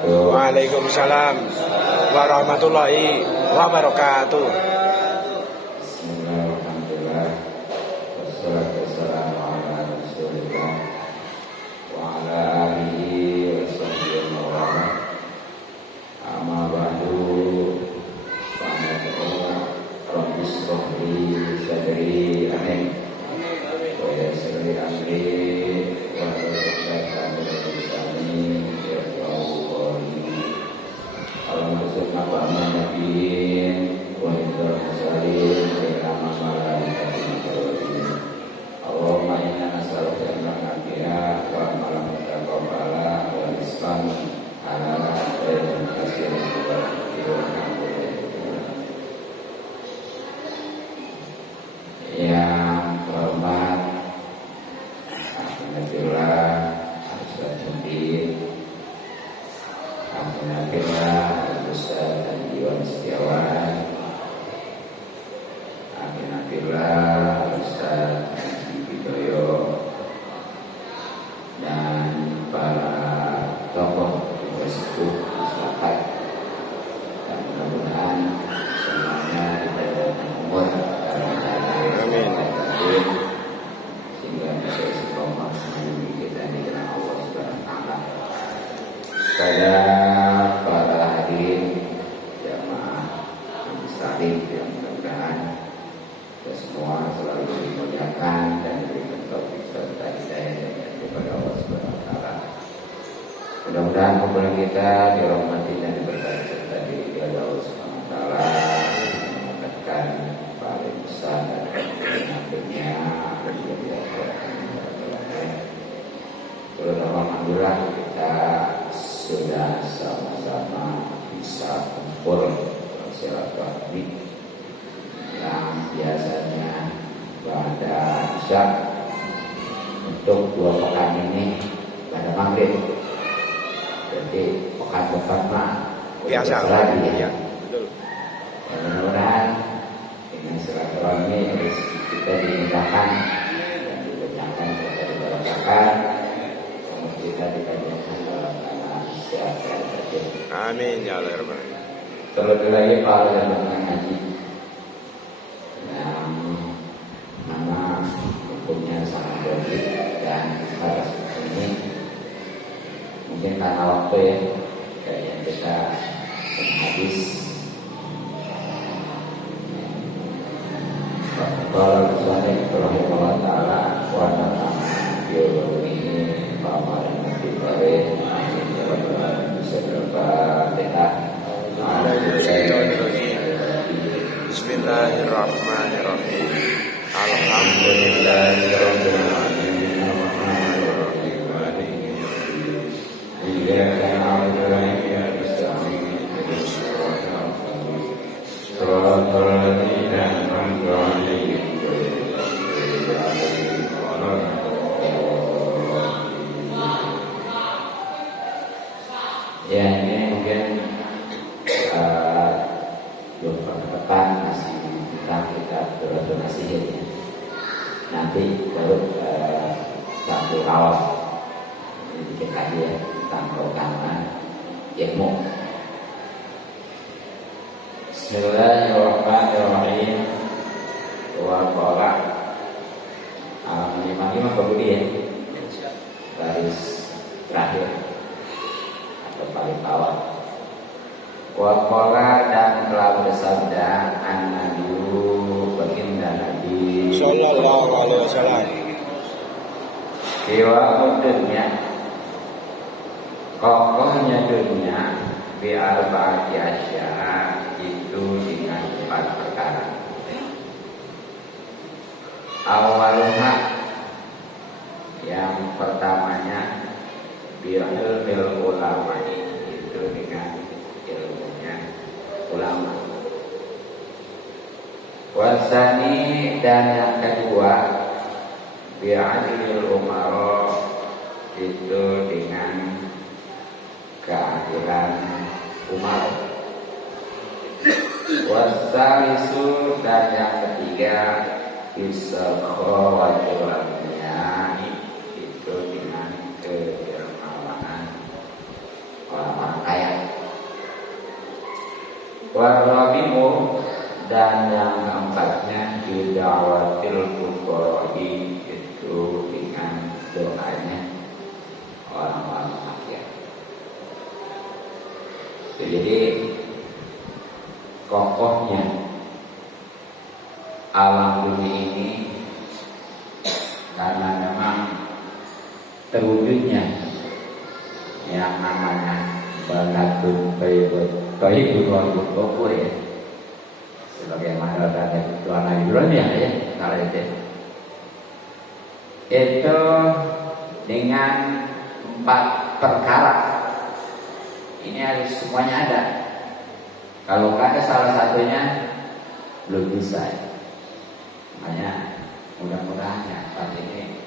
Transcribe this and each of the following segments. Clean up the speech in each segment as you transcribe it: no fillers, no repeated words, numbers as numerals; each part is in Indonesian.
wabarakatuh. Waalaikumsalam warahmatullahi wabarakatuh. Bismillahirrahmanirrahim. Wassalatu wassalamu ala Rasulillah wa ala alihi wa sahbihi wa wala. Amma ba'du. Rabbi shrah li sadri amin. Wa yassir li amri wa hlul 'uqdatam min lisani yafqahu qawli. Allahumma shalli ala nabiyyin wa ala alihi wa sahbihi. Allahumma inna nas'aluka ilman nafi'an wa amalan mutaqabbalan wa rizqan halalan wa ilman kasiran wa yang terhormat Alhamdulillah Ustaz Mudin, Alhamdulillah Ustaz Iwan Setiawan, Alhamdulillah Ustaz Widoyo, dan para tokoh tersebut masyarakat, dan mudah-mudahan semuanya dipanjangkan umur sehingga bisa istiqomah menuju kita di jalan Allah Subhanahu wa taala. Pada para hadirin jamaah salim yang mudah-mudahan kita semua selalu dimuliakan dan diberikan taufik serta hidayah daripada Allah Subhanahu wa taala. Mudah-mudahan kumpulan kita dirahmati dan diberkati serta diridhoi Allah Subhanahu wa taala, mendapatkan paling besar dan akhirnya alhamdulillah kita sudah sama-sama bisa kumpul silaturahmi yang biasanya pada isya untuk 2 pekan ini pada maghrib. Jadi pekan pertama Biasa lagi ya. Ya, betul. Mudah-mudahan dengan silaturahmi rezeki kita dimudahkan dan diberkakan serta diberkakan, umur kita dipanjangkan dalam keadaan sehat dan sehat. Amin ya Allah ya Rabbal alamin. Terlebih lagi para jamaah haji yang mana hukumnya sangat wajib dan pada saat ini mungkin karena waktu ya kayaknya kita habis. Kalau misalnya rahimahullah ta'ala wa na'ala biologi bahwa dan nanti baik bisa berfatihah. Bismillahirrahmanirrahim. Alhamdulillahirabbil alamin. Arrahmanirrahim. Maliki yaumiddin. Iyyaka na'budu wa iyyaka nasta'in. Ihdinas siratal ladzina an'amta 'alaihim ghairil maghdubi 'alaihim waladdallin. Ya, ini mungkin depan masih tentang kita donasi ya. Nanti baru satu awal sedikit lagi ya tentang keutamaan ilmu. Bismillahirrahmanirrahim. Wa qala 55 kebudi ya. Garis terakhir atau paling bawah. Wa qala dan telah bersabda an-nabiyyu baginda Nabi Sallallahu alaihi wasallam. Dewa dunia, kokohnya dunia bi arba'ati asya itu dengan 4 perkara. Awalnya yang pertamanya bil ulama itu dengan ilmunya ulama. Wasani dan yang kedua bi'adilil umara itu dengan keadilan umar. Wasalisu dan yang ketiga bisakhawatirnya itu dengan kedermawanan orang-orang kaya. Warabimu, dan yang keempatnya bid'awatil fuqara'i, itu dengan doanya orang-orang fakir. Jadi kokohnya alam dunia ini karena memang terwujudnya yang namanya balatun baibun wabun kufur ya, sebagaimana ada ketua Nabi Ibrahim ya kalau itu dengan 4 perkara ini harus semuanya ada. Kalau nggak ada salah satunya belum bisa ya. Makanya mudah-mudahan ya saat ini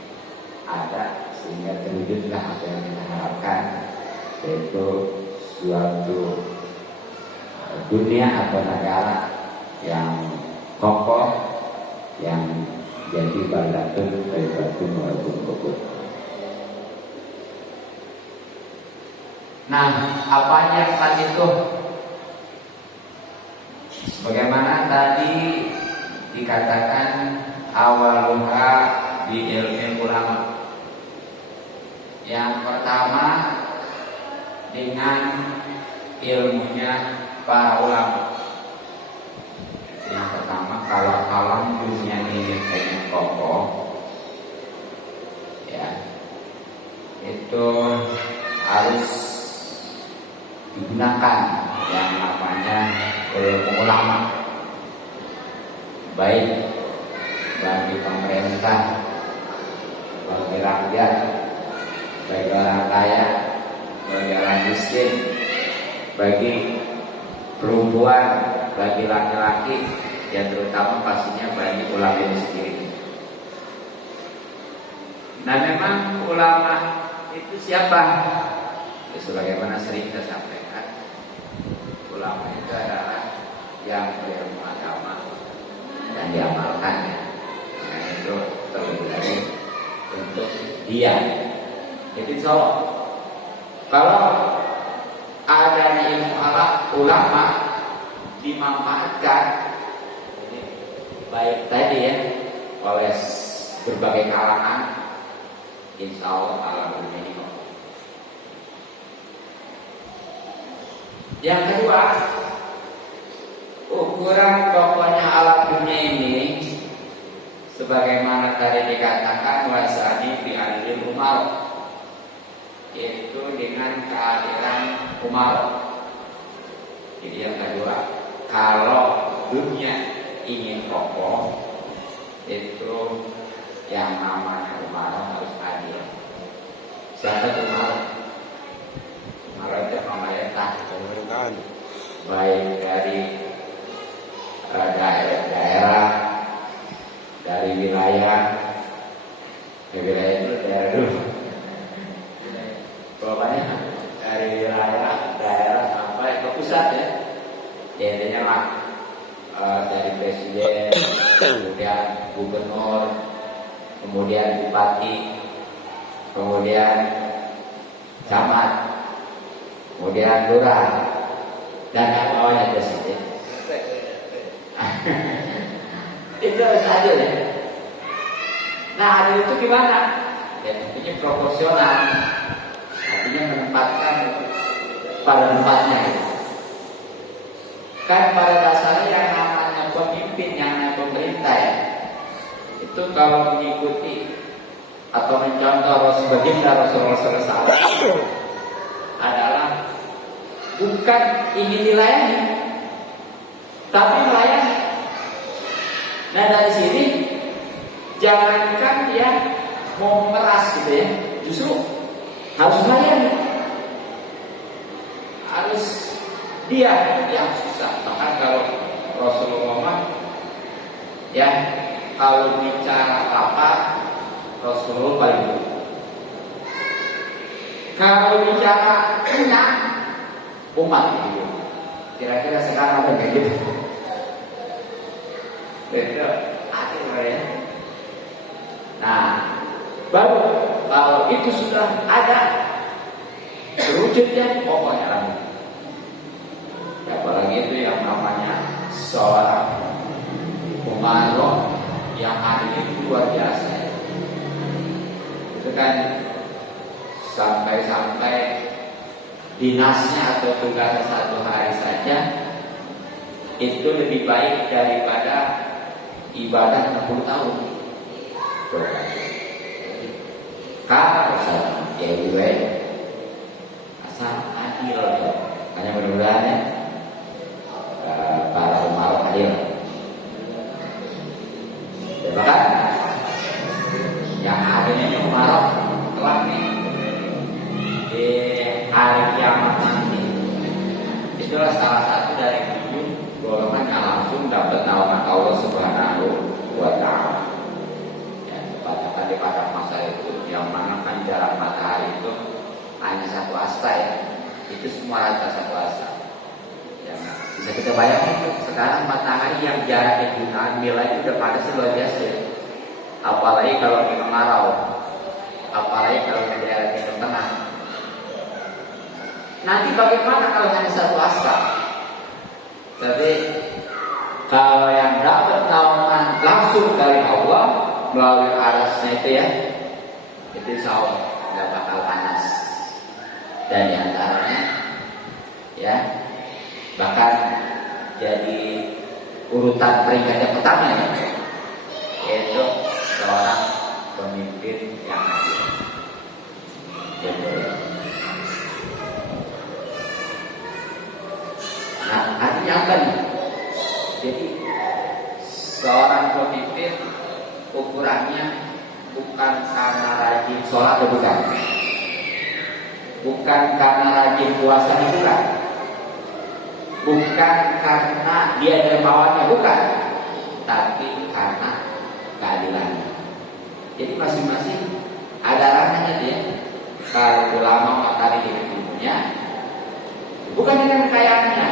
ada sehingga terwujudlah apa yang kita harapkan, yaitu suatu dunia atau negara yang kokoh, yang jadi balatun balatun walaupun kokoh. Nah, apa yang tadi itu? Sebagaimana tadi dikatakan awaluha di ilmu ulama. Yang pertama dengan ilmunya para ulama. Yang pertama, kalau alam dunia ini pengen kokoh, ya itu harus digunakan yang namanya ilmu ulama, baik bagi pemerintah, bagi rakyat, bagi orang kaya, bagi orang miskin, bagi perempuan, bagi laki-laki, ya terutama pastinya bagi ulama itu sendiri. Nah, memang ulama itu siapa? Ya, sebagaimana sering kita sampaikan, ulama itu adalah yang berilmu agama dan diamalkannya. Nah, itu terlebih lagi untuk dia. Jadi kalau adanya ilmu ulama dimanfaatkan, baik tadi ya oleh berbagai kalangan, insya Allah alam dunia ini. Yang kedua, ukuran pokoknya alam dunia ini sebagaimana tadi dikatakan wasani bi alil umar, yaitu dengan kehadiran umar. Jadi yang kedua, kalau dunia ingin kokoh, itu yang namanya umar harus hadir. Siapa umar? Umar itu pemerintah, baik dari daerah, dari wilayah, wilayah itu daerah dulu. Pokoknya dari wilayah, daerah sampai ke pusat ya. Intinya lah dari presiden, kemudian gubernur, kemudian bupati, kemudian camat, kemudian lurah, dan yang bawahnya presiden. Itu harus adil ya. Nah, adil itu gimana? Ya tentunya proporsional. Artinya menempatkan pada tempatnya. Kan pada dasarnya yang namanya pemimpin, yang namanya pemerintah ya, itu kalau mengikuti atau mencontoh Rasulullah SAW adalah bukan ingin dilayani, tapi melayani. Nah, dari sini jangankan dia mau memeras gitu ya, justru harus melayani, harus dia yang susah. Bahkan kalau Rasulullah ya kalau bicara apa Rasulullah paling dulu. Kalau bicara enak umat gitu. Kira-kira sekarang ada kayak gitu. Betul, adil ya. Nah, baru kalau itu sudah ada terwujudnya pokoknya lagi. Apalagi itu yang namanya seorang umarok yang hari itu luar biasa. Itu kan sampai-sampai dinasnya atau tugasnya satu hari saja itu lebih baik daripada ibadah 60 tahun. Kalau ya gue asal adil ya. Hanya mudah-mudahan ya para umat adil. Ya, bahkan yang adilnya umat kelak nih di hari kiamat nanti itulah salah satu dari 7 golongan yang langsung dapat naungan Allah Subhanahu wa Ta'ala. Ya, tepatnya pada masa itu yang mana kan jarak matahari itu hanya 1 hasta ya. Itu semua rata 1 hasta. Ya, bisa kita bayangkan sekarang matahari yang jaraknya jutaan mil itu udah panas luar biasa ya. Apalagi kalau di kemarau, apalagi kalau di daerah Timur Tengah. Nanti bagaimana kalau hanya 1 hasta? Tapi kalau yang dapat naungan langsung dari Allah melalui arasnya itu ya, itu insya Allah nggak bakal panas. Dan diantaranya ya bahkan jadi urutan peringkat yang pertama ya, yaitu seorang pemimpin yang adil. Nah, artinya apa nih? Jadi seorang pemimpin ukurannya bukan karena rajin sholat atau bukan, bukan karena rajin puasa bukan, bukan karena dia dermawannya bukan, tapi karena keadilannya. Jadi masing-masing ada ranahnya dia. Kalau ulama matahari dengan ilmunya, bukan dengan kekayaannya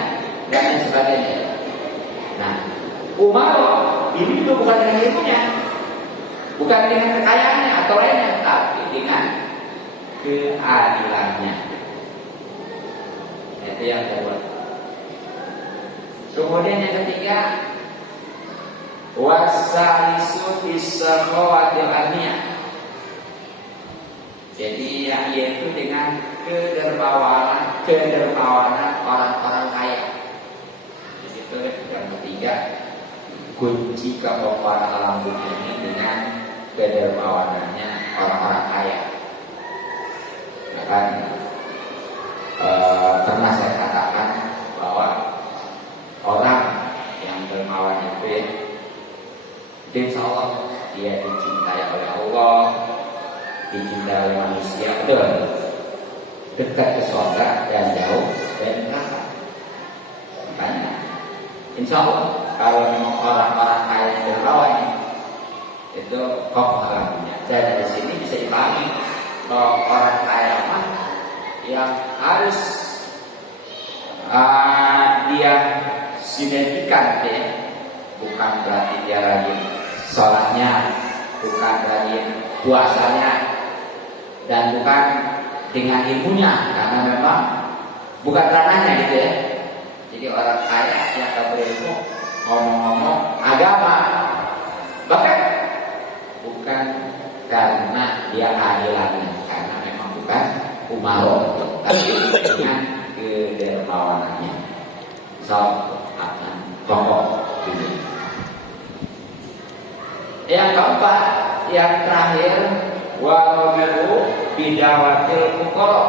dan lain sebagainya. Nah, Umar ini itu bukan dengan ilmunya, bukan dengan kekayaannya atau lainnya, tapi dengan keadilannya. Itu yang kedua. Kemudian yang ketiga, wasalisu bisaqawatil aniyah. Jadi yaitu dengan kedermawanan orang-orang kaya. Itu yang ketiga, kunci kekokohan alam dunia ini dengan kedermawanannya orang-orang kaya. Bahkan pernah saya katakan bahwa orang yang dermawan itu ya, insya Allah dia dicintai oleh Allah, dicintai oleh manusia, betul, dekat ke surga dan jauh dari neraka. Makanya insya Allah kalau memang orang-orang kaya yang dermawan itu kokoh alamnya. Dan dari sini bisa dipahami bahwa orang kaya mah yang harus dia sinergikan ya, bukan berarti dia rajin sholatnya, bukan rajin puasanya, dan bukan dengan ilmunya, karena memang bukan ranahnya gitu ya. Jadi orang kaya yang tak berilmu ngomong-ngomong agama, bahkan bukan karena dia keadilannya, karena memang bukan umaroh, tapi dengan kedermawanannya. So akan kokoh ini. Yang keempat, yang terakhir, walau bidawatil fuqara,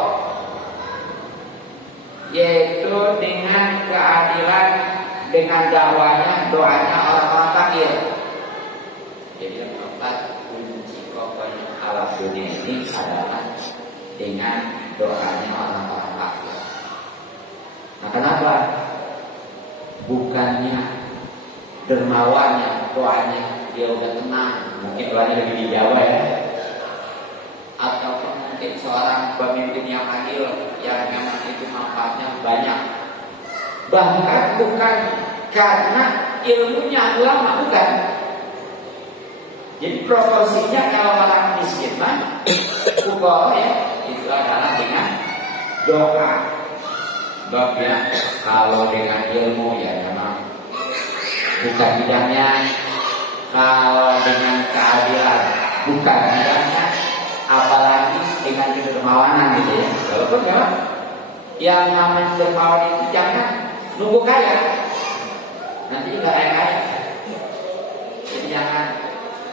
yaitu dengan keadilan, dengan dakwanya, doanya orang-orang fakir. Jadi yang keempat, kunci kokohnya alam dunia ini adalah dengan doanya orang-orang fakir. Nah, kenapa? Bukannya dermawannya, doanya dia udah tenang, mungkin doanya lebih dijawab ya, ataupun mungkin seorang pemimpin yang adil yang memang itu manfaatnya banyak, bahkan bukan karena ilmunya ulama, bukan. Jadi proporsinya kalau orang miskin mah fuqara ya, itu adalah dengan doa Sebab ya kalau dengan ilmu ya memang bukan bidangnya, kalau dengan keadilan bukan bidangnya, apalagi dengan kedermawanan gitu ya. Walaupun memang yang namanya dermawan itu jangan nunggu kaya, nanti nggak kaya. Jadi jangan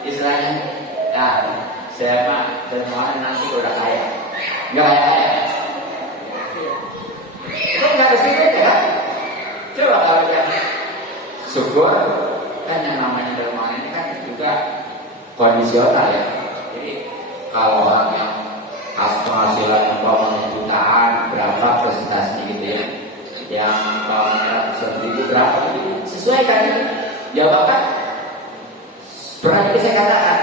istilahnya, saya mah dermawan nanti udah kaya, nggak kaya. Itu nggak ada secret ya. Coba kalau yang syukur kan yang namanya dermawan ini kan juga kondisional ya. Jadi kalau orang yang penghasilan umpamanya jutaan berapa presentasinya gitu ya, yang umpamanya 100.000 berapa gitu, sesuai kan itu. Jawaban pernah saya katakan,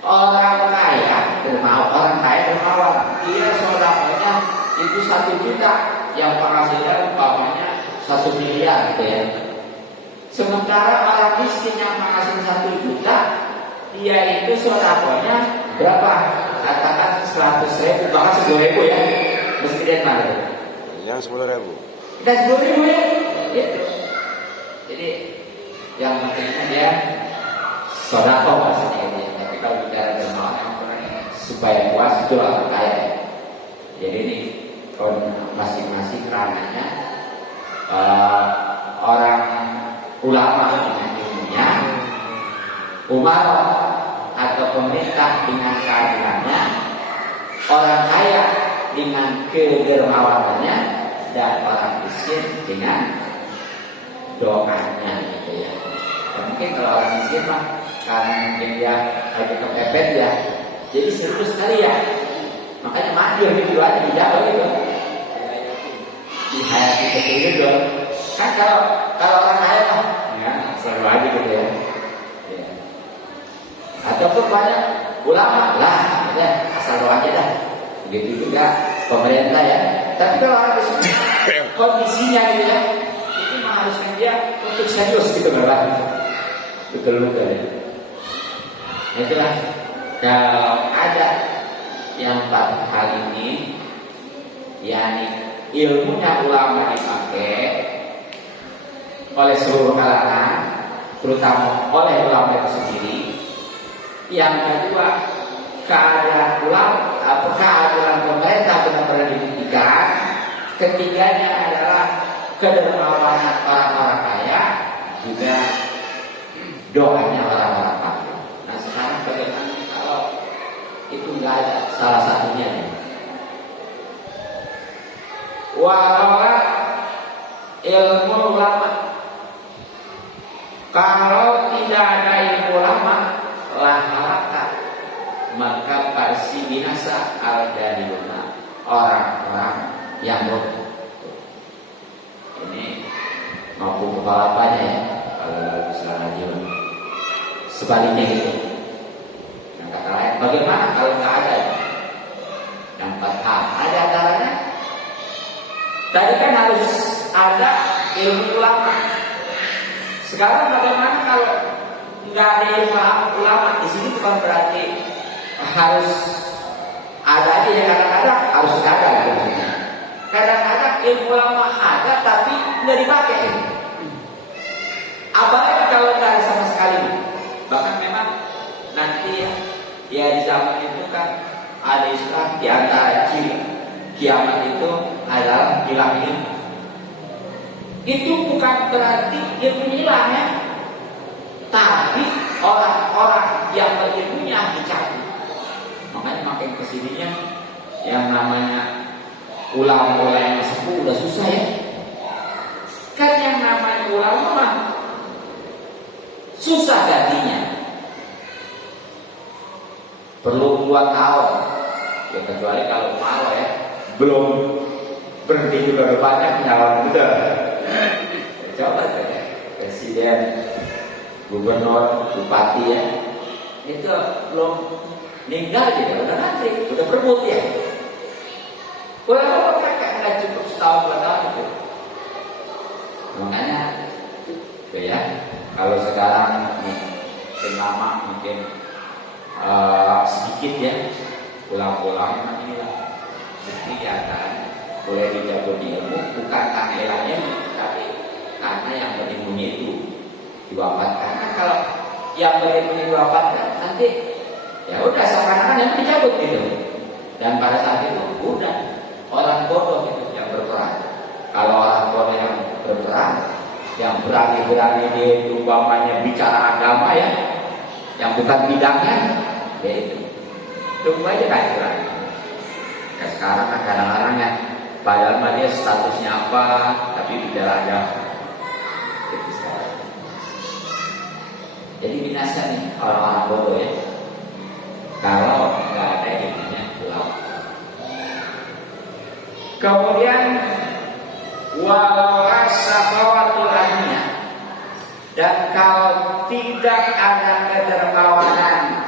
orang kaya dermawan, dia saudaranya itu 1 juta, yang penghasilan umpamanya 1 miliar gitu ya. Sementara orang miskin yang menghasilkan 1 juta, dia itu saudaranya berapa? Katakan 100.000, bahkan 10.000 ya, meski dia mana? Yang 10.000. Kita 10.000 ya. Gitu. Jadi yang pentingnya dia sodako maksudnya ini. Tapi kalau bicara dermawan yang supaya puas itu lah kaya. Jadi ini masing-masing ranahnya orang ulama dengan ilmunya, umarok atau pemerintah dengan keadilannya, orang kaya dengan kedermawanannya, dan orang miskin dengan doanya gitu ya. Dan mungkin kalau orang miskin mah karena mungkin dia lagi kepepet ya, jadi serius sekali ya, makanya maju gitu aja dijaga gitu, dihayati kecil dong. Kan kalau orang kaya mah ya selalu aja gitu ya. Ataupun banyak ulama lah, ya, asal doa aja dah. Begitu juga pemerintah ya. Tapi kalau ada kondisinya gitu ya, itu mengharuskan dia untuk serius gitu kan, betul-betul ya. Itulah kalau ada yang 4 hal ini, yakni ilmunya ulama dipakai oleh seluruh kalangan, terutama oleh ulama itu sendiri. Yang kedua, keadaan ulama, keadilan pemerintah benar-benar dibuktikan. Ketiganya adalah kedermawanan orang-orang kaya, juga doanya orang-orang fakir. Nah sekarang bagaimana kalau itu nggak ada salah satunya? Walau ilmu ulama, kalau tidak ada ilmu ulama, laharaka, maka pasti binasa al-daliluna, orang-orang yang bodoh. Ini mampu kepala apanya ya, kalau Islam aja. Sebaliknya gitu. Yang kata lain, bagaimana kalau nggak ada yang 4 hal? Ada antaranya. Tadi kan harus ada ilmu ulama. Sekarang bagaimana kalau nggak ada ilmu ulama? Di sini bukan berarti harus ada aja ya, kadang-kadang harus ada gitu. Kadang-kadang ilmu ulama ada tapi nggak dipakai. Apalagi kalau nggak ada sama sekali. Bahkan memang nanti ya di zaman itu kan ada istilah di antara kiamat itu adalah hilang ilmu. Itu bukan berarti ilmu hilang ya, tapi orang-orang yang berilmunya dicabut. Makanya makin kesininya yang namanya ulama-ulama yang sepuh udah susah ya. Kan yang namanya ulama mah susah gantinya. Perlu 2 tahun. Ya kecuali kalau mau ya belum berhenti juga banyak nyalon betul. Coba saja presiden, gubernur, bupati ya, itu belum meninggal gitu, udah ngantri, udah berebut ya. Kalau mereka nggak cukup setahun 2 tahun itu. Makanya, ya kalau sekarang nih lama mungkin sedikit ya, pulang-pulang inilah bukti kan boleh dicabut ilmu bukan karena hilangnya, tapi karena yang menimbulnya itu diwafatkan. Karena kalau yang menimbulnya diwafatkan, nanti ya udah seakan-akan yang dicabut gitu. Dan pada saat itu udah orang bodoh itu yang berperan. Kalau orang bodoh yang berperan, yang berani-berani dia itu umpamanya bicara agama ya, yang bukan bidangnya, ya itu. Tunggu aja kan berani. Ya sekarang kan kadang-kadang ya, padahal dia statusnya apa, tapi bicara agama. Itu sekarang. Jadi binasa nih orang-orang bodoh ya. Kalau nggak ada ilmunya pulau. Kemudian walau sahawatul adnya, dan kalau tidak ada kedermawanan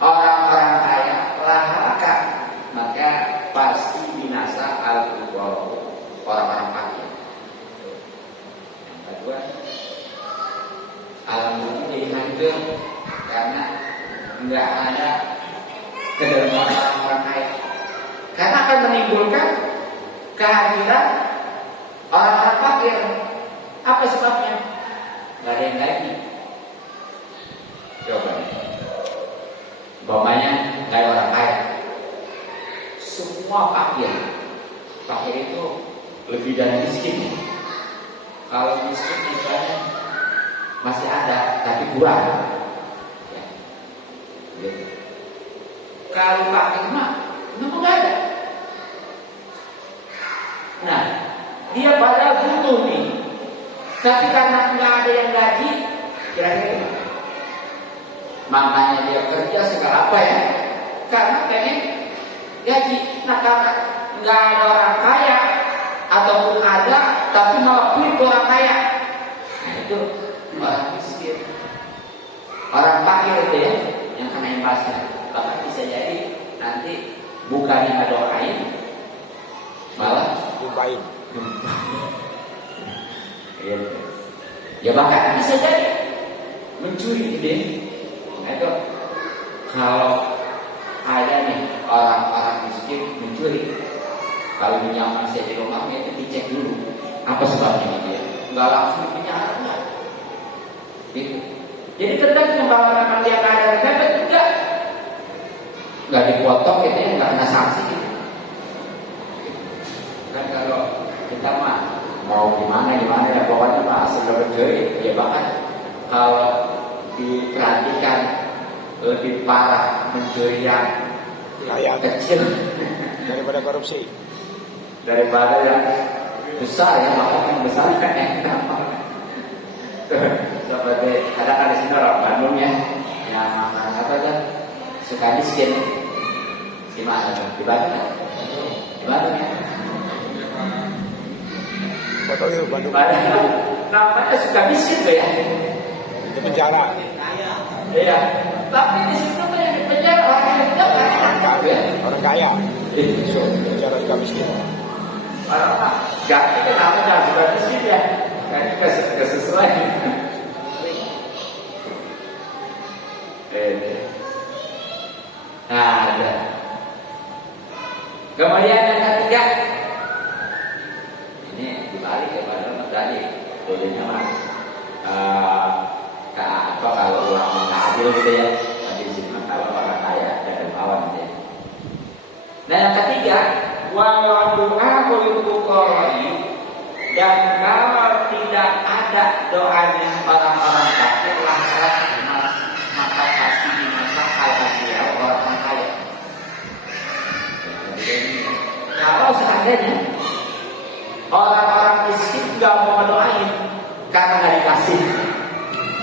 orang-orang kaya lahaka, maka pasti binasa al-fuqara, orang-orang fakir. Yang kedua, alam ini jadi hancur karena nggak ada kedermawanan orang kaya, karena akan menimbulkan kehadiran orang-orang fakir. Apa sebabnya? Nggak ada yang gaji. Coba, umpamanya nggak ada orang kaya, semua fakir. Fakir itu lebih dari miskin. Kalau miskin misalnya masih ada, tapi kurang. Ya. Gitu. Kalau fakir mah memang nggak ada. Nah, dia padahal butuh nih, tapi karena nggak ada yang gaji, kira-kira gimana? Makanya dia kerja segala apa ya? Karena pengen gaji. Nah, karena nggak ada orang kaya, ataupun ada, tapi malah pelit orang kaya. Nah, itu orang miskin, orang fakir itu ya, yang kena imbasnya. Bahkan bisa jadi nanti bukannya ngedoain, malah Jumpain. Ya bahkan bisa jadi mencuri gitu ya. Nah itu kalau ada nih orang-orang miskin mencuri, kalau minyak masih di rumahnya itu dicek dulu apa sebabnya gitu ya. Enggak langsung penjara enggak. Gitu. Jadi tergantung kalau memang dia nggak ada dapat enggak dipotong gitu ya, nggak kena sanksi gitu. Kan kalau kita mah mau gimana ya, pokoknya mah asal mencuri. Ya bahkan kalau diperhatikan lebih parah mencuri yang kecil daripada korupsi, daripada yang besar ya. Makanya yang besar kan enak. Seperti ada kan di sini orang Bandung ya, yang makan apa tuh, suka miskin. Di mana tuh? Di Bandung kan? Di Bandung ya. foto itu Bandung. Namanya suka miskin tuh ya. Itu penjara. Iya. Tapi di situ tuh yang di penjara orang yang tidak kaya. Orang kaya. So, penjara suka miskin. Orang ganti kenapa nggak suka miskin ya? Kayaknya nggak sesuai. Nah, ada. Kemudian yang ketiga, ini dibalik kepada tadi, bedanya mah apa kalau ulama nggak adil gitu ya, tapi di sini kalau orang kaya ada dermawan gitu ya. Nah yang ketiga, walau doa fuqara, dan kalau tidak ada doanya orang-orang fakir lantaran maka pasti dimasak al-fakir orang kaya. Kalau seandainya orang-orang miskin nggak mau mendoain karena nggak dikasih,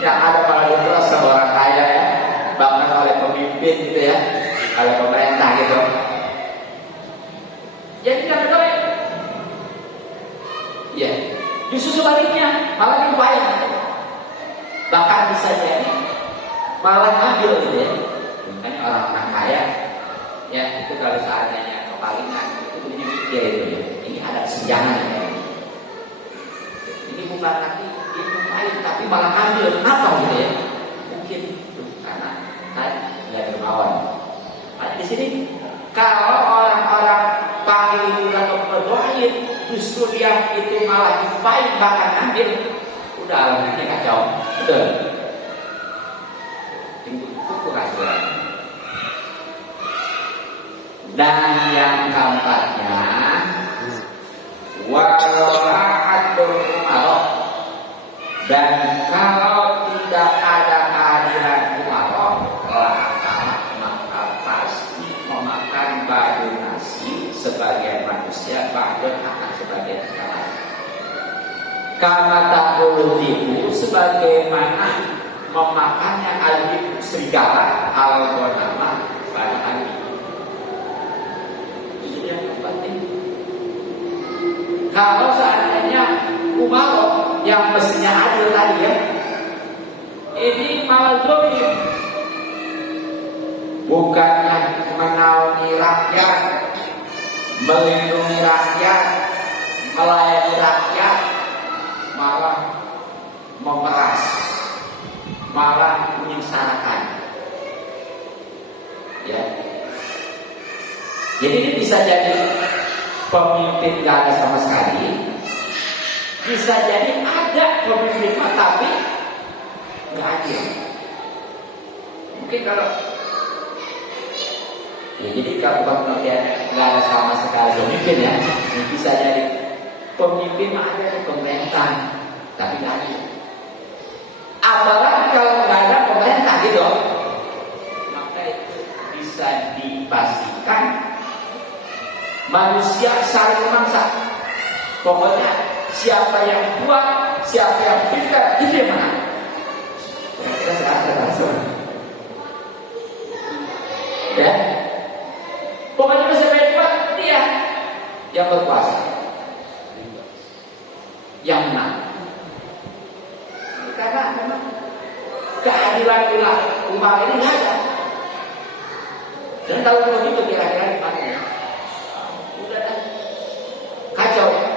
yang ada malah diperas sama orang kaya ya, bahkan oleh pemimpin gitu ya, oleh pemerintah gitu. Jadi nggak mendoain. Ya, justru sebaliknya malah diupain. Bahkan bisa jadi malah ngambil gitu ya. Makanya orang-orang kaya ya itu kalau seandainya kepalingan itu punya mikir itu ya. Ini ada kesenjangan ya. Ini bukan lagi diupain tapi malah ngambil. Kenapa gitu ya? Mungkin karena kan nggak dermawan. Nah di sini kalau orang-orang panggil itu nggak berdoain, justru dia itu malah baik bahkan ambil, udah alamnya kacau, betul. Itu kacauan. Dan yang keempatnya, wara'atul umarok. Dan kalau tidak ada kehadiran umarok, maka pasti memakan baju nasi sebagian manusia, bahkan akan sebagian orang. Kama takul ibu sebagaimana memakannya al-ibu serigala al-ghanama pada hari itu. Itu yang penting. Kalau seandainya umarok yang mestinya adil tadi ya, ini malah zalim, bukannya menaungi rakyat, melindungi rakyat, melayani rakyat, malah memeras, malah menyengsarakan. Ya. Jadi ini bisa jadi pemimpin gak ada sama sekali, bisa jadi ada pemimpin tapi nggak adil. Mungkin kalau ya, jadi kalau pengertian nggak ada sama sekali pemimpin ya, bisa jadi pemimpin ada di pemerintah tapi nggak adil. Apalagi kalau nggak ada pemerintah gitu, maka itu bisa dipastikan manusia saling memangsa. Pokoknya siapa yang kuat, siapa yang pintar, itu yang menang. Kita sekarang langsung. Ya, pokoknya siapa yang kuat, dia yang berkuasa, yang menang. Karena memang keadilan umat ini nggak ada. Dan kalau begitu kira-kira gimana ya? Udah dah kacau ya.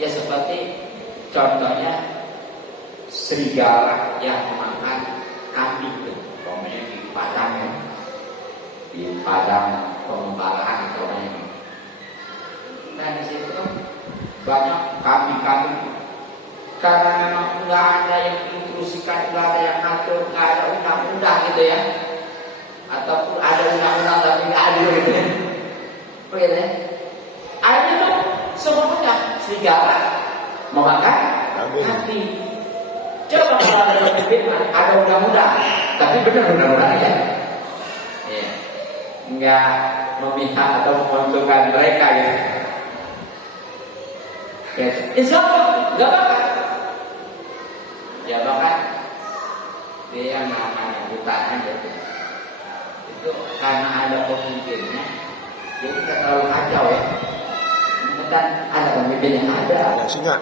Ya seperti contohnya serigala yang memakan kambing itu, pokoknya di padang ya, di padang pengembaraan pokoknya. Nah di situ banyak kambing-kambing, karena memang nggak ada yang intrusikan, nggak ada yang ngatur, nggak ada undang-undang gitu ya, ataupun ada undang-undang tapi nggak adil gitu ya. Begitu ya. Ada tuh semuanya serigala memakan kambing. Coba kalau ada pemimpin ada undang-undang, tapi benar undang-undang ya, nggak memihak atau menguntungkan mereka gitu. Ya, insya Allah nggak bakal. Ya bahkan dia yang namanya hutan gitu. Itu karena ada pemimpinnya, jadi nggak terlalu kacau ya. Dan ada pemimpin yang ada. Singa.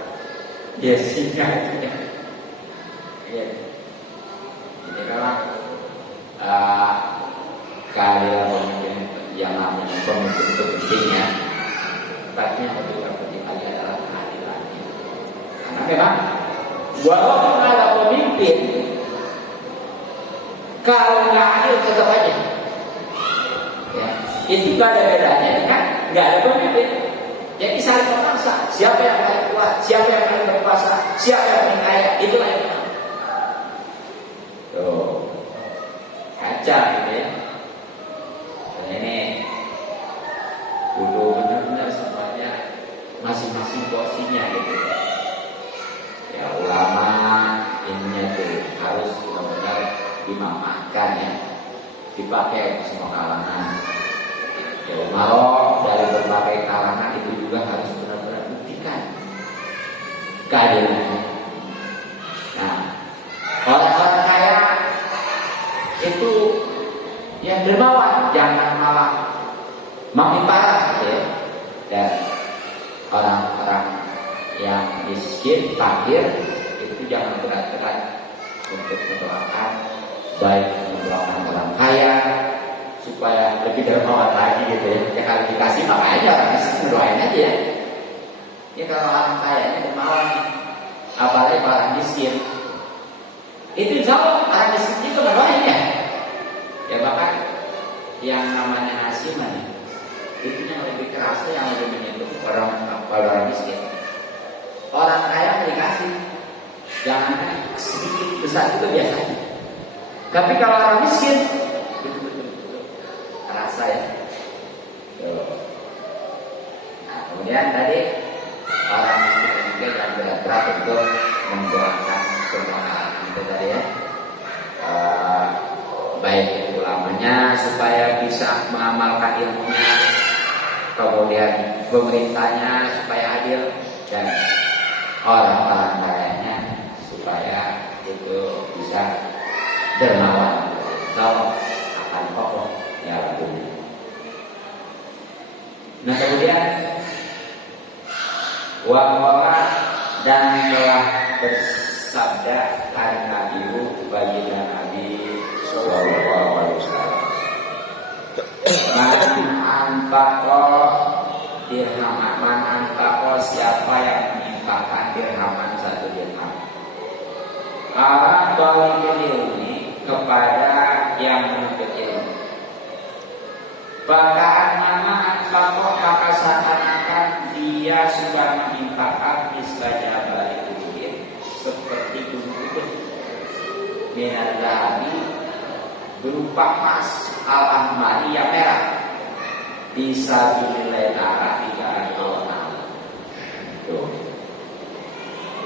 Ya singa itu ya. Ya. Jadi memang kehadiran pemimpin yang namanya pemimpin itu pentingnya. Tempatnya juga penting lagi adalah kehadirannya. Karena memang walaupun ada pemimpin, kalau nggak adil tetap aja. Ya, itu gak ada bedanya kan? Nggak ada pemimpin. Jadi saling memaksa, siapa yang paling kuat, siapa yang paling berkuasa, siapa yang paling kaya, itulah yang menang. Tuh, kaca gitu ya. Dan ini kudu benar-benar semuanya masing-masing porsinya gitu. Ya ulama ininya tuh harus benar-benar dimakamkan ya, dipakai semua kalangan. Ya umarok dari berbagai kalangan itu juga harus benar-benar buktikan keadilannya. Nah, orang-orang kaya itu yang dermawan, jangan malah makin parah ya. Dan orang-orang yang miskin, fakir itu jangan berat-berat untuk mendoakan, baik mendoakan orang kaya supaya lebih dermawan lagi gitu ya. Ya kalau dikasih makanya orang miskin doain aja ya. Ya kalau orang kaya ini dermawan, apalagi orang miskin, itu jauh orang miskin itu berdoain ya. Ya bahkan yang namanya nasiman itu yang lebih kerasnya, yang lebih menyentuh orang miskin. saat itu biasa. Tapi kalau orang miskin, betul-betul rasa ya. Nah, kemudian tadi orang miskin juga yang berat untuk mendoakan semua hal itu tadi ya. Baik itu ulamanya supaya bisa mengamalkan ilmunya, kemudian pemerintahnya supaya adil, dan orang-orang kayanya supaya itu bisa dermawan, kalau akan kokoh ya betul. Nah kemudian waqala dan telah bersabda karena ibu bagi Nabi Sallallahu Alaihi Wasallam, man anfaqo siapa yang menginfakkan dirhaman 1 dirham ala thalibul ilmi kepada yang menuntut ilmu, bahkan nama anfaqo maka seakan-akan dia sudah menginfakkan istilahnya balik seperti gunung Uhud minal dhahabi berupa emas al-ahmari yang merah bisa dinilai darah 3 tahun. Tuh.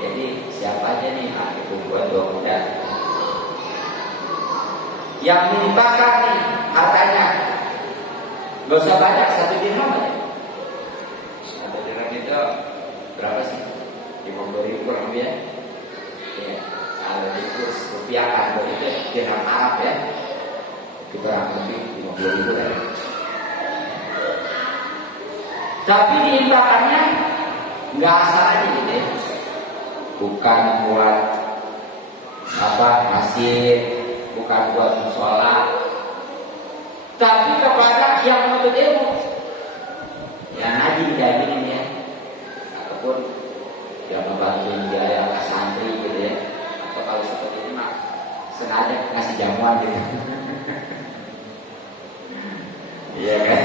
Jadi siapa aja nih itu buat dong dan yang menimpakan nih hartanya gak usah banyak 1 dirham aja. 1 dirham itu berapa sih? 50.000 kurang lebih ya. Ya, kalau di kurs rupiah kan itu dirham Arab ya. Kurang lebih 50.000 ya. Tapi diinfakannya nggak asal aja gitu ya. Bukan buat masjid, bukan buat sholat, tapi kepada yang menuntut ilmu, yang ngaji dijaminin ya, ataupun yang membantu dia yang santri gitu ya. Atau kalau seperti ini mah sengaja ngasih jamuan gitu. Iya kan?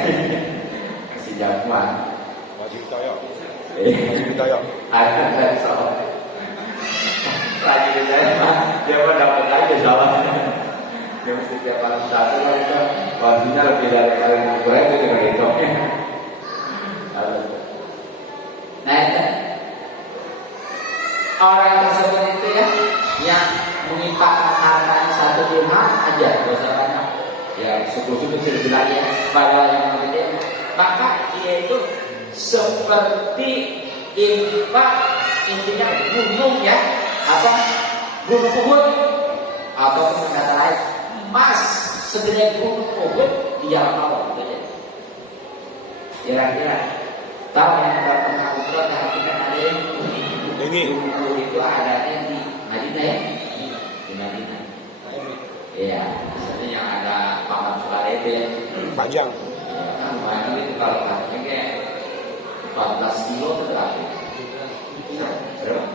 Kasih jamuan. Wajib toyok. Wajib toyok. Ada soal. Lagi dia mah dapat aja soalnya. Dia mesti tiap malam 1 kan itu wajinya lebih dari kali ngumpul itu juga gitu. Nah itu orang tersebut itu ya yang mengimpakkan hartanya 1 dirham aja, gak usah banyak. Ya syukur-syukur sih bilang ya pada yang berbeda, maka dia itu seperti infak intinya gunung ya, apa gunung Uhud atau kata lain emas segede gunung Uhud di jalan Allah gitu ya. Kira-kira tahu yang pernah umroh tapi kan ada yang Ini itu adanya di Madinah ya, di Madinah. Iya, misalnya yang ada Paman Suara itu ya. panjang. Ya, kan lumayan itu kalau katanya kayak 14 kilo itu berapa? Berapa?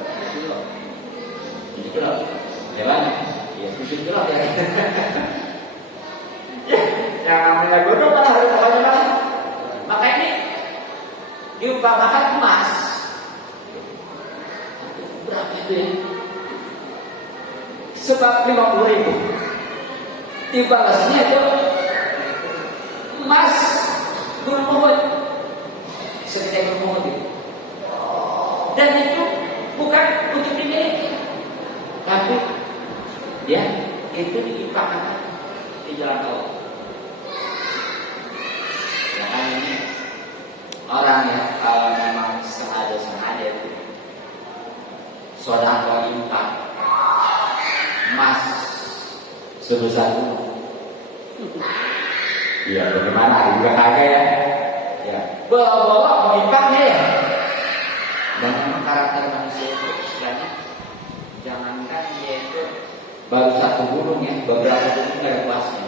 7 kilo. Ya banyak. Ya 7 kilo ya. Yang namanya gunung kan harus banyak banget. Maka ini diumpamakan emas. Berapa itu ya? Sebab 50.000. Dibalasnya itu emas gunung Uhud segede gunung Uhud itu. Dan itu bukan untuk dimiliki, tapi ya itu diinfakkan di jalan Allah. Ya kan ini orang ya kalau memang sengaja itu sedekah infak emas sebesar itu. Ya bagaimana? Juga kagak ya. Ya, bawa mau infaknya ya. Dan memang karakter manusia itu istilahnya jangankan dia itu baru 1 gunung ya, beberapa gunung dari luasnya.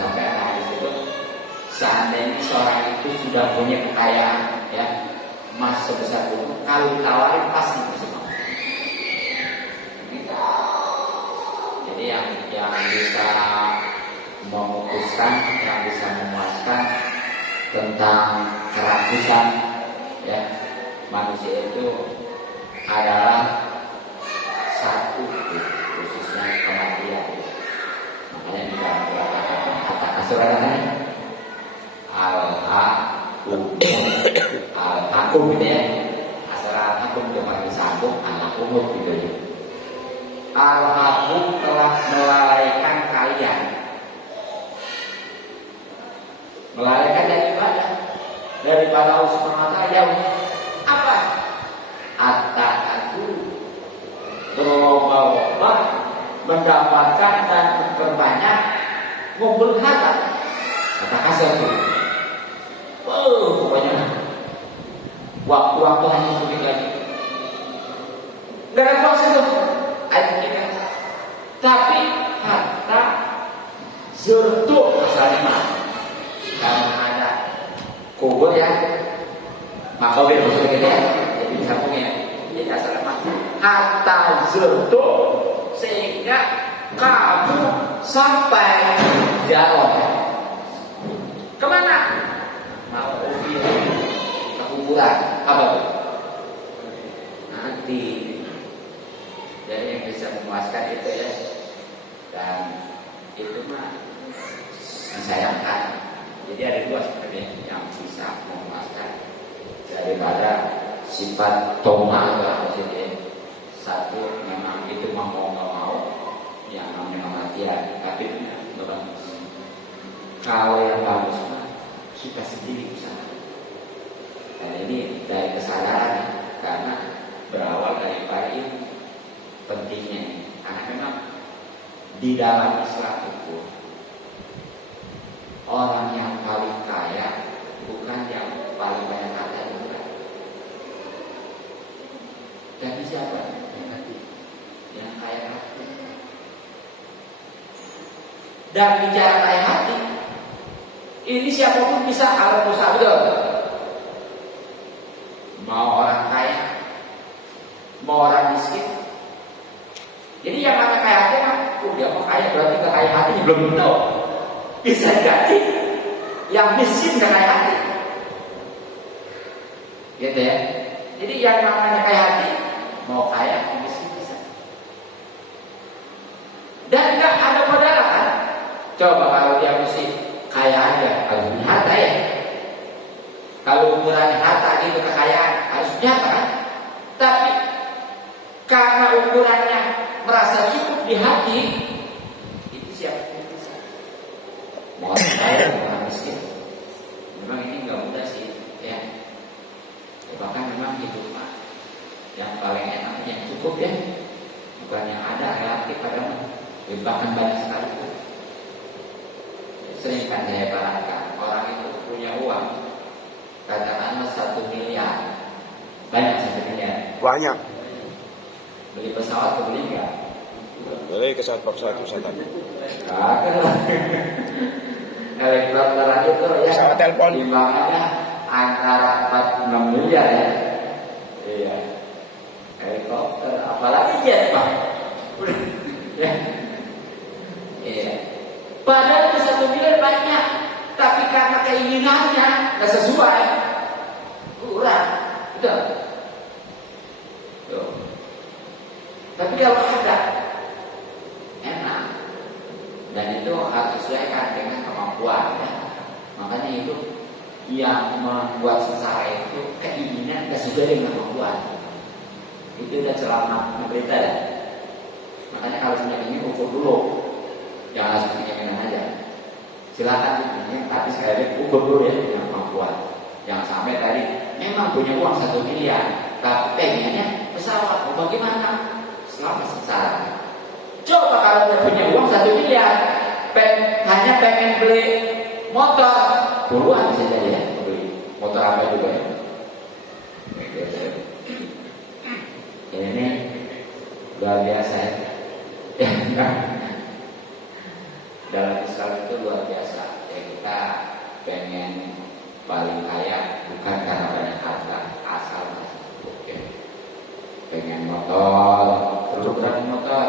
Sampai anak hadis itu seandainya seorang itu sudah punya kekayaan ya, emas sebesar gunung, kalau ditawarin pasti bisa mau. Jadi yang bisa memutuskan, yang bisa memuaskan tentang kerakusan ya manusia itu adalah satu, maksudnya kematian. Makanya di dalam kata kasurangan al-hakum gitu ya. Al-hakum cuma disambung al-hakum gitu ya. Al-hakum telah melalaikan kalian. Melalaikan daripada Allah Subhanahu wa taala jauh. Apa? At-ta'atu berubah-ubah mendapatkan dan memperbanyak ngumpul harta. Kata kasar itu. Pokoknya waktu-waktu hanya untuk lagi. Gak ada puasa itu. Tapi harta zurtu asalnya mah. Karena ada kubur ya, makabir maksudnya gitu ya. Jadi disambungnya. Jadi asalnya mah harta zurtu sehingga kamu sampai jauh. Kemana? Mau ke kuburan. Apa tuh? Nanti. Jadi yang bisa memuaskan itu ya. Dan itu mah disayangkan. Jadi ada dua sebenarnya yang bisa memuaskan daripada sifat toma atau maksudnya. Satu memang itu mau nggak mau yang namanya kematian, tapi itu bagus. Kalau yang bagus mah kita sendiri usaha. Dan ini dari kesadaran karena berawal dari ilmu pentingnya. Karena memang di dalam Islam itu orang yang paling kaya bukan yang paling banyak harta bukan. Tapi siapa? Yang kaya hati. Dan bicara kaya hati, ini siapapun bisa kalau usaha betul. Mau orang kaya, mau orang miskin. Jadi yang namanya kaya hati kan, dia mau kaya berarti kaya hatinya belum tentu. Bisa jadi yang miskin gak kaya hati. Gitu ya. Jadi yang namanya kaya hati, mau kaya, miskin bisa. Dan gak ada modal kan? Coba kalau dia mesti kaya aja, harus punya harta ya. Kalau ukuran harta itu kekayaan, harus punya harta kan? Tapi karena ukurannya merasa cukup di hati, itu siapa yang bisa? Mau kaya, mau miskin. Memang ini gak mudah sih, ya. Bahkan memang hidup mah yang paling enak yang cukup ya, bukan yang ada relatif pada bahkan banyak sekali itu. Sering kan saya barangkan orang itu punya uang katakanlah 1 miliar, banyak 1 miliar. Banyak. Beli pesawat beli enggak? Boleh ke saat pesawat wisata. Kagak lah. Helikopter itu ya. Pesawat telepon. Timbangannya antara 4-6 miliar ya. Iya. Helikopter, apalagi jet Pak. Ya. Iya. Padahal itu 1 miliar banyak, tapi karena keinginannya nggak sesuai, kurang. Betul. Tuh. Tapi kalau ada enak, dan itu harus disesuaikan dengan kemampuan. Ya. Makanya itu yang membuat sengsara itu keinginan nggak sesuai dengan kemampuan. Itu udah selama pemerintah ya. Makanya kalau sudah ingin ukur dulu, jangan langsung keinginan aja. Silakan ini, tapi sekali lagi ukur dulu ya dengan kemampuan. Jangan sampai tadi memang punya uang 1 miliar, tapi pengennya pesawat. Bagaimana? Selama sengsara. Coba kalau dia punya uang 1 miliar, hanya pengen beli motor, puluhan bisa jadi ya beli motor apa juga ya. Ini luar biasa ya. Dalam Islam itu luar biasa. Ya kita pengen paling kaya bukan karena banyak harta, asal masih cukup ya. Pengen motor, terus berapa motor?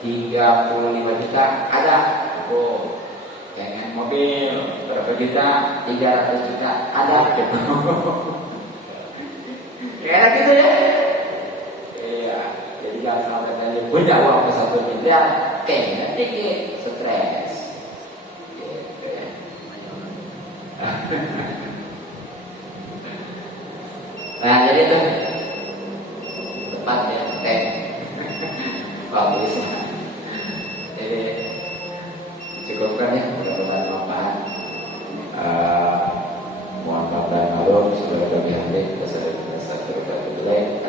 35 juta ada. Oh, pengen mobil berapa juta? 300 juta ada. Gitu. Kayak gitu ya. Iya, jadi ketika sampai tadi punya uang ke 1 miliar, kayaknya dikit stres. Gitu ya. Nah jadi itu tepatnya teh bagus. Jadi cukupkan ya, mudah-mudahan bermanfaat. Mohon maaf dan maklum segala kelebihan.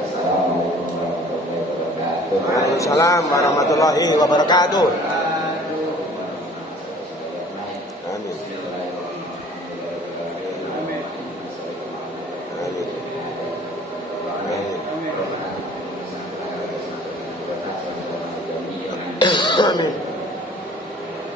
Assalamualaikum warahmatullahi wabarakatuh. Waalaikumsalam warahmatullahi wabarakatuh. Amin. Amin. Amin.